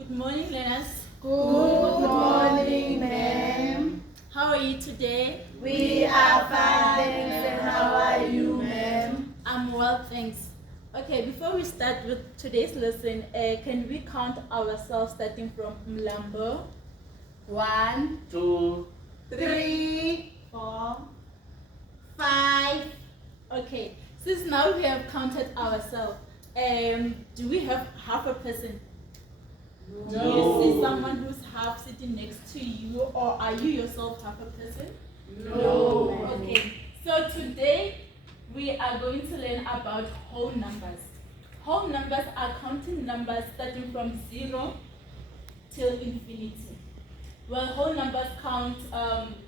Good morning, learners. Good morning, ma'am. How are you today? We are fine, thanks. And how are you, ma'am? I'm well, thanks. Okay, before we start with today's lesson, can we count ourselves starting from Mlambo? 1, 2, 3, 4. 5. Okay, since now we have counted ourselves, do we have half a person? Do you see someone who's half sitting next to you, or are you yourself half a person? No. Okay, so today we are going to learn about whole numbers. Whole numbers are counting numbers starting from 0 till infinity. Well, whole numbers count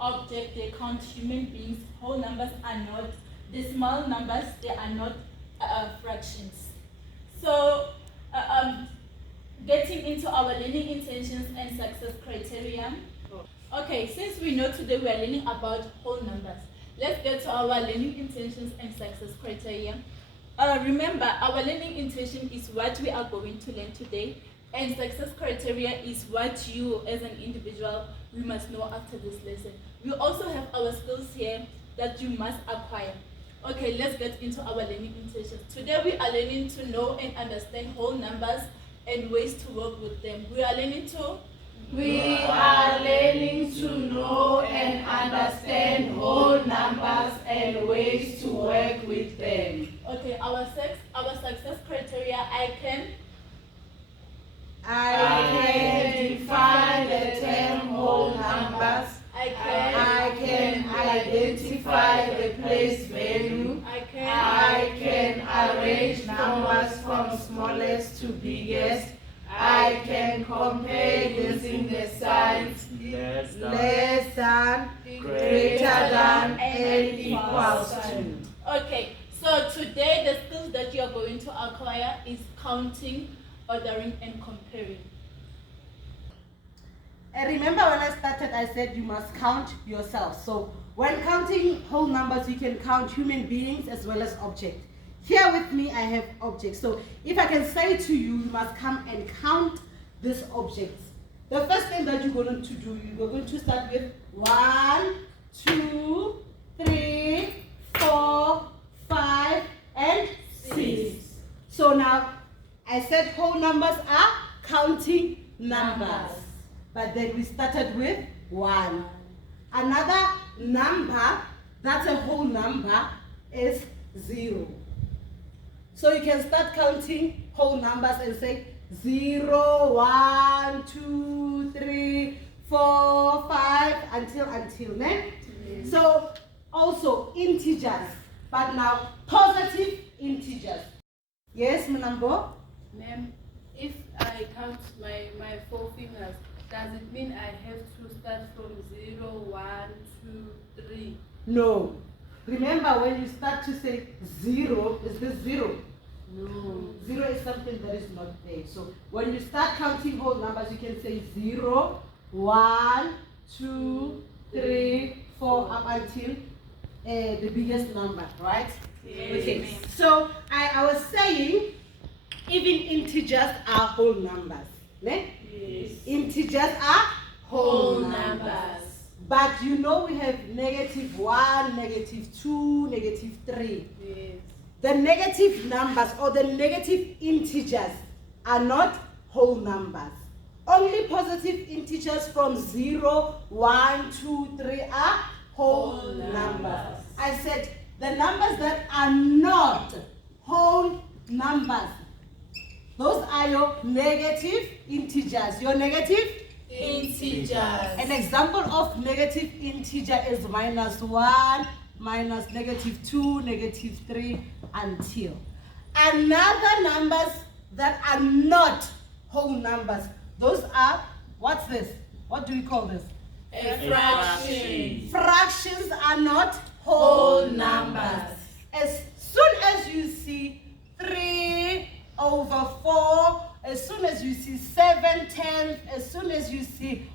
objects, they count human beings. Whole numbers are not decimal numbers, they are not fractions. So, getting into our learning intentions and success criteria. Okay, since we know today we are learning about whole numbers, let's get to our learning intentions and success criteria. Remember, our learning intention is what we are going to learn today, and success criteria is what you as an individual we must know after this lesson. We also have our skills here that you must acquire. Okay, let's get into our learning intentions. Today we are learning to know and understand whole numbers and ways to work with them. We are learning to know and understand whole numbers and ways to work with them. okay, our success criteria. I can define the term whole numbers. I can identify the place value. I can arrange numbers from smallest to biggest. I can compare using the signs less than, greater than, and equals to. Okay, so today the skills that you are going to acquire is counting, ordering, and comparing. And remember when I started, I said you must count yourself. So when counting whole numbers, you can count human beings as well as objects. Here with me, I have objects. So if I can say to you, you must come and count these objects. The first thing that you're going to do, you're going to start with 1, 2, 3, 4, 5, and 6. So now, I said whole numbers are counting numbers. But then we started with 1. Another number, that's a whole number, is 0. So you can start counting whole numbers and say 0, 1, 2, 3, 4, 5, until ne? Yes. So also integers, but now positive integers. Yes, Mnambo? Ma'am, if I count my 4 fingers, does it mean I have to start from 0, 1, 2, 3? No. Remember when you start to say 0, is this 0? No. 0 is something that is not there. So when you start counting whole numbers, you can say 0, 1, 2, 3, 4, up until the biggest number, right? Yes, okay. So I was saying, even integers are whole numbers. Ne? Yes. Integers are whole Whole numbers. numbers. But you know we have -1, -2, -3. Yes. The negative numbers or the negative integers are not whole numbers. Only positive integers from 0, 1, 2, 3 are whole numbers. I said the numbers that are not whole numbers, those are your negative integers. Your negative Integers. An example of negative integer is -1, -2, -3, until. Another numbers that are not whole numbers, those are, what's this? What do we call this? A fraction. Fractions are not whole numbers. As soon as you see 3/4, as soon as you see 7/10, as soon as you see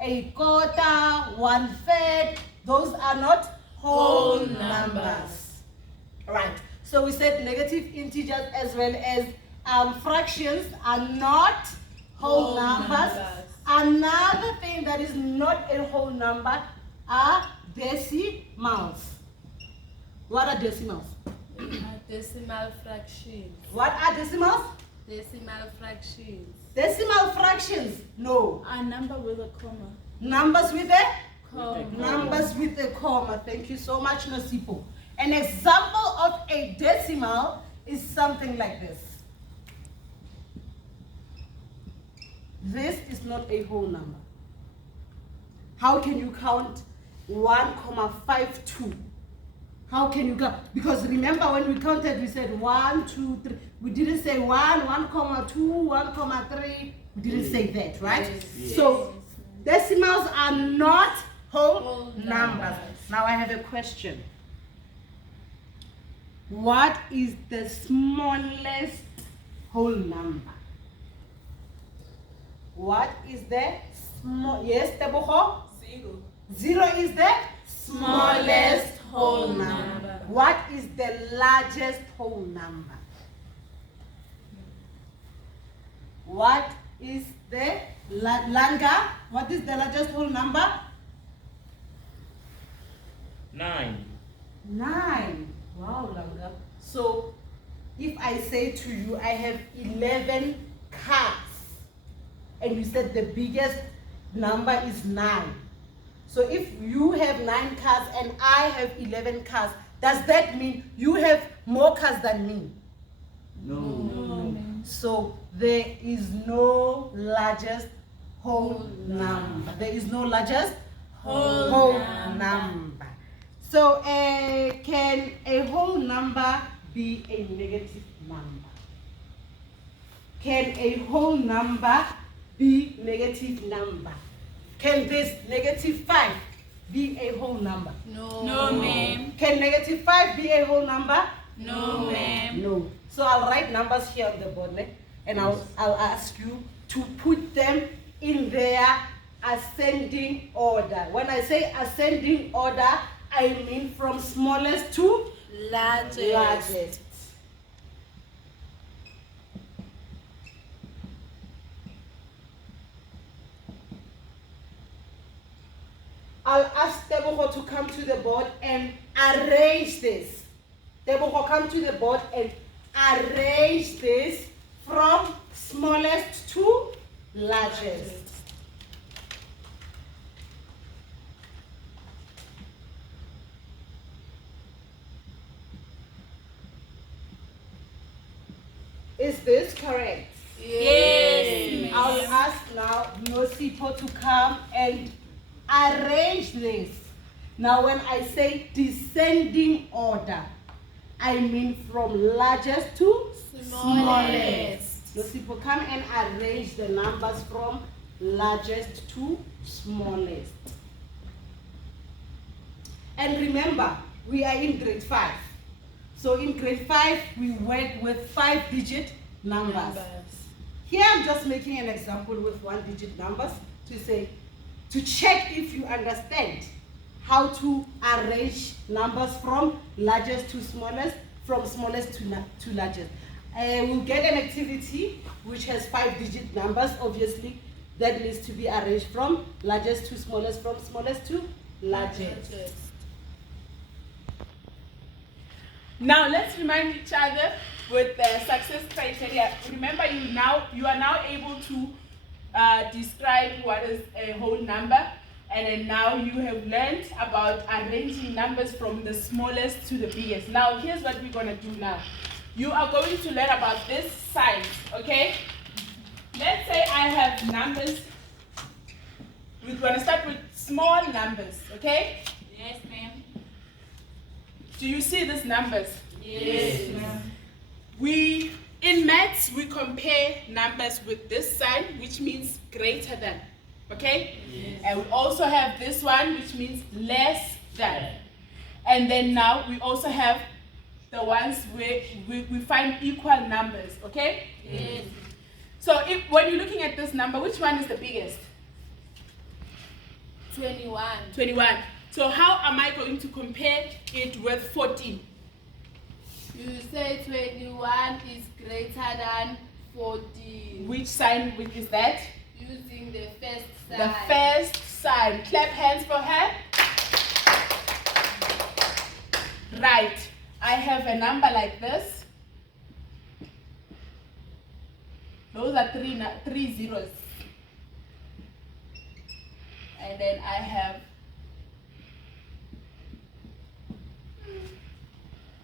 a quarter, 1/3, those are not whole numbers. Right. So we said negative integers as well as fractions are not whole numbers. not a whole number are decimals. What are decimals? Decimal fractions. What are decimals? Decimal fractions. Decimal fractions. No. A number with a comma. Numbers with a Comma. numbers with a comma. Thank you so much, Nosipo. An example of a decimal is something like this. This is not a whole number. How can you count 1,52? How can you count? Because remember when we counted, we said 1, 2, 3. We didn't say 1, 1,2, 1,3. We didn't say that, right? Yes. So decimals are not whole Whole numbers. numbers. Now I have a question. What is the smallest whole number? What is the small? Yes, Teboho? 0. 0 is the Smallest whole number. What is the largest whole number? What is the Langa? What is the largest whole number? 9. 9. Wow, Langa. So, if I say to you, I have 11 cars, and you said the biggest number is 9. So, if you have 9 cars and I have 11 cars, does that mean you have more cars than me? No. So, there is no largest whole number. There is no largest whole number. So, can a whole number be a negative number? Can a whole number be negative number? Can this -5 be a whole number? No. No, ma'am. Can -5 be a whole number? No, ma'am. No. So I'll write numbers here on the board, and I'll ask you to put them in their ascending order. When I say ascending order, I mean from smallest to largest. I'll ask Teboho to come to the board and arrange this. Teboho, come to the board and arrange this from smallest to largest. Is this correct? Yes, I'll ma'am. ask now Nosipo to come and arrange this. Now when I say descending order, I mean from largest to smallest. Nosipo, come and arrange the numbers from largest to smallest. And remember, we are in grade 5. So in grade 5, we work with 5-digit numbers. Here I'm just making an example with 1-digit numbers to check if you understand how to arrange numbers from largest to smallest, from smallest to largest. We'll get an activity which has 5-digit numbers, obviously, that needs to be arranged from largest to smallest, from smallest to largest. Now let's remind each other with the success criteria. Remember, you are now able to describe what is a whole number, and then now you have learned about arranging numbers from the smallest to the biggest. Now here's what we're going to do now. You are going to learn about this size, okay? Let's say I have numbers. We're going to start with small numbers, okay? Yes, ma'am. Do you see these numbers? Yes, ma'am. In maths, we compare numbers with this sign, which means greater than, okay? Yes. And we also have this one, which means less than. And then now we also have the ones where we find equal numbers, okay? Yes. So when you're looking at this number, which one is the biggest? 21. 21. So how am I going to compare it with 14? You say 21 is greater than 14. Which sign is that? Using the first sign. The first sign. Clap hands for her. Right. I have a number like this. Those are three zeros. And then I have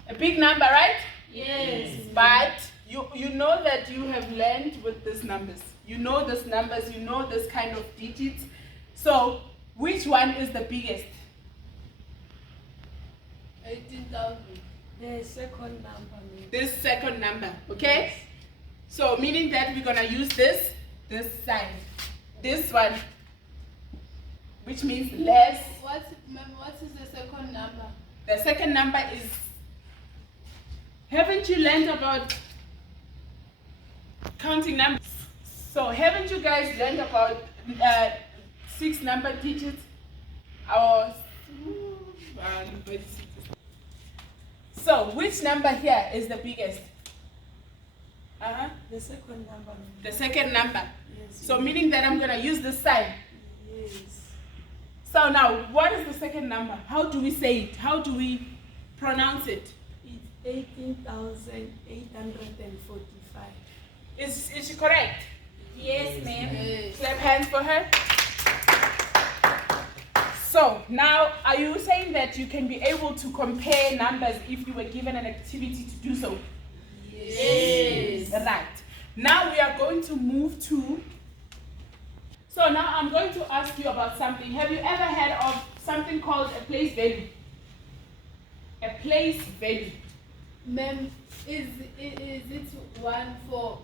a big number, right? Yes. But you know that you have learned with these numbers. You know these numbers, you know this kind of digits. So, which one is the biggest? 18,000. The second number. This second number, okay? So, meaning that we're gonna use this sign. This one, which means less. What is the second number? The second number is, haven't you learned about counting numbers? So haven't you guys learned about 6 number digits? So which number here is the biggest? The second number. The second number. Yes. So meaning that I'm gonna use this sign. Yes. So now, what is the second number? How do we say it? How do we pronounce it? It's 18,845. Is she correct? Yes, ma'am. Yes. Clap hands for her. So now, are you saying that you can be able to compare numbers if you were given an activity to do so? Yes. Right. Now we are going to move to. So now I'm going to ask you about something. Have you ever heard of something called a place value? A place value. Ma'am, is it one for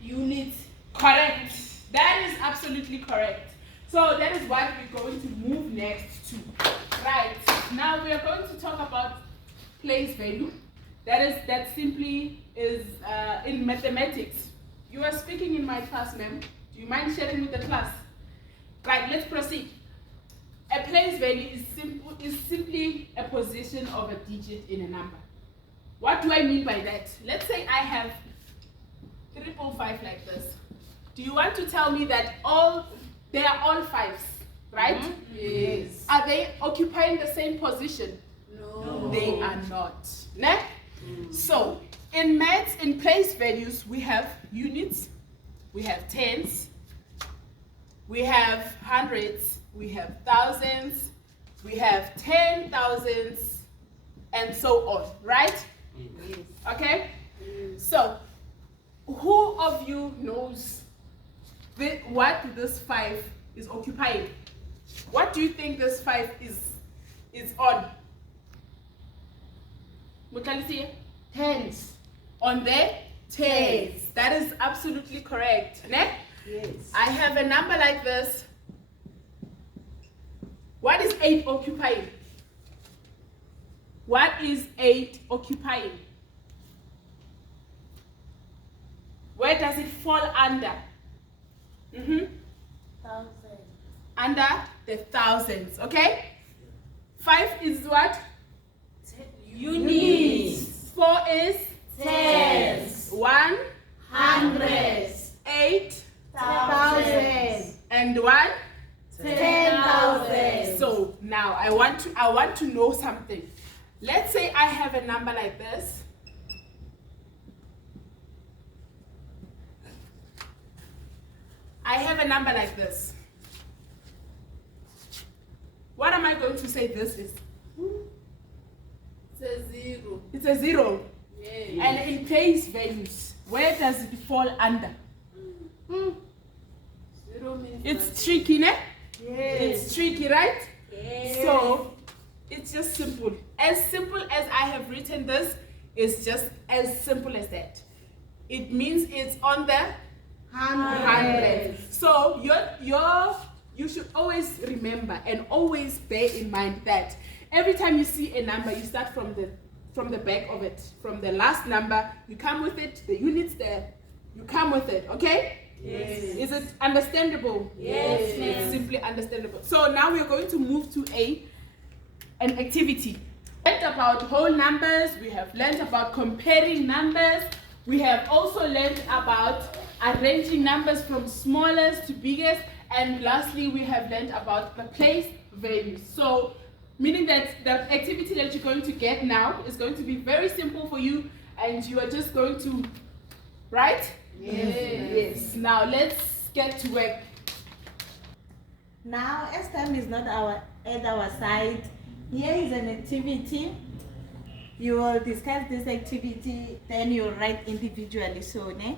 unit? Correct. That is absolutely correct. So that is what we're going to move next to. Right. Now we are going to talk about place value. That simply is in mathematics. You are speaking in my class, ma'am. Do you mind sharing with the class? Right, let's proceed. A place value is simply a position of a digit in a number. What do I mean by that? Let's say I have 355 like this. Do you want to tell me that they are all fives, right? Yes. Are they occupying the same position? No. They are not. Ne? So, in maths, in place values, we have units, we have tens, we have hundreds, we have thousands, we have 10,000s, and so on, right? Yes. Okay? So, who of you knows what this 5 is occupying? What do you think this 5 is on? Mutalisi? Tens. On the tens. That is absolutely correct. Ne? Yes. I have a number like this. What is 8 occupying? What is 8 occupying? Where does it fall under? Under the thousands, okay? 5 is what? Units. 4 is? Tens. 1? Hundreds. 8? Thousands. And 1? 10,000. So now I want to know something. Let's say I have a number like this. I have a number like this. What am I going to say this is? It's a 0. It's a 0. Yes. And in place values, where does it fall under? 0 means It's tricky, ne? Yes. It's tricky, right? Yes. So it's just simple. As simple as I have written this, it's just as simple as that. It means it's on the 100. So you should always remember and always bear in mind that every time you see a number, you start from the back of it. From the last number, you come with it, the units there, you come with it, okay? Yes. Is it understandable? Yes, It's ma'am. simply understandable. So now we're going to move to an activity. We learned about whole numbers, we have learned about comparing numbers, we have also learned about arranging numbers from smallest to biggest, And lastly, we have learned about the place values. So, meaning that the activity that you're going to get now is going to be very simple for you, and you are just going to, right? Yes. Now let's get to work. Now, as time is not at our side, here is an activity. You will discuss this activity, then you'll write individually. So, ne?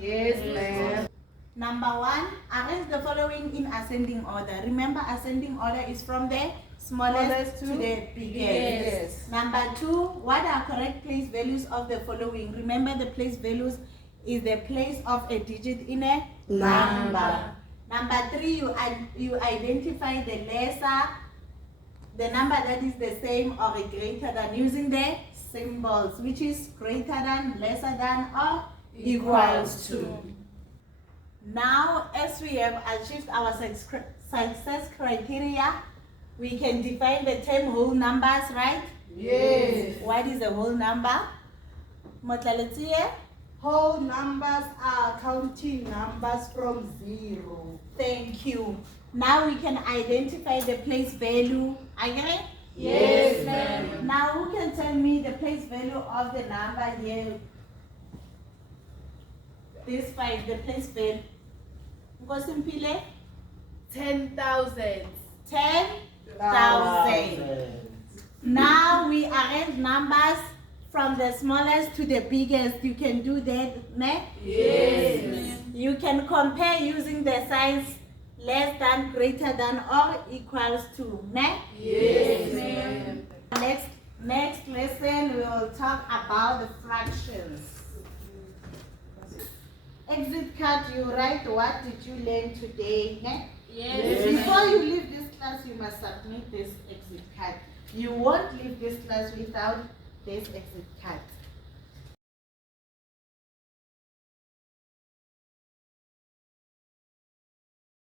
Yes, ma'am. Number 1, arrange the following in ascending order. Remember, ascending order is from the smallest to the biggest. Yes. Number 2, what are correct place values of the following? Remember, the place values is the place of a digit in a number. Number 3, you identify the lesser, the number that is the same or greater than using the symbols, which is greater than, lesser than, or equals to. Now, as we have achieved our success criteria, we can define the term whole numbers, right? Yes. What is a whole number? Motlaletie? Whole numbers are counting numbers from 0. Thank you. Now we can identify the place value. Agree? Yes, ma'am. Now who can tell me the place value of the number here? This 5, the place value. Ngosimpile? 10,000. 10,000. Now we arrange numbers from the smallest to the biggest. You can do that, ne? Yes. You can compare using the signs less than, greater than, or equals to, ne? Yes, ma'am. Next lesson we will talk about the fractions. Exit card, you write what did you learn today, ne? Yes. Before you leave this class, you must submit this exit card. You won't leave this class without this exit card.